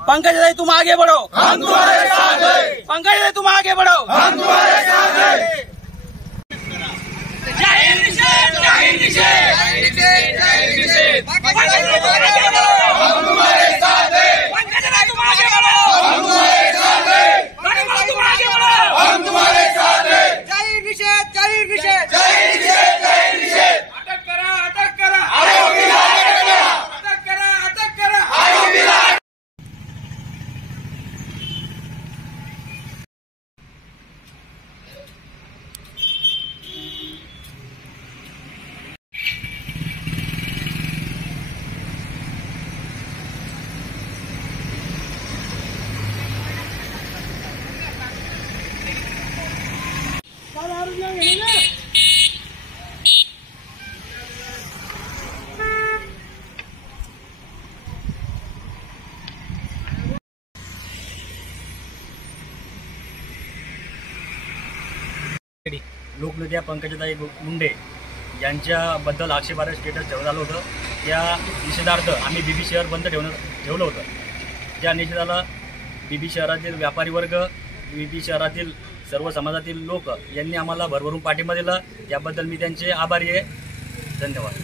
पंकज तुम आगे बढ़ो, हम तुम्हारे साथ हैं। पंकज तुम आगे बढ़ो, हम तुम्हारे साथ हैं। जय हिंद निषेध, जय हिंद निषेध, जय हिंद निषेध, जय हिंद निषेध। पंकज तुम आगे बढ़ो, हम तुम्हारे साथ हैं। पंकज तुम आगे बढ़ो, हम तुम्हारे साथ हैं। तुम आगे बढ़ो, हम तुम्हारे साथ हैं। जय हिंद निषेध, जय हिंद निषेध, जय हिंद निषेध, जय हिंद निषेध। अटक करा, अटक करा, आरोपीला अटक करा, अटक करा, अटक करा, आरोपीला। लोकनेत्या पंकजाताई मुंडे यांच्याबद्दल आक्षेपार्ह स्टेटस ठेवलं आलं होतं। त्या निषेधार्थ आम्ही बीबी शहर बंद ठेवलं होतं। त्या निषेधाला बीबी शहरातील व्यापारी वर्ग, बीबी शहरातील सर्व समाजातील लोक यांनी आम्हाला भरभरून पाठिंबा दिला। त्याबद्दल मी त्यांचे आभारी आहे। धन्यवाद।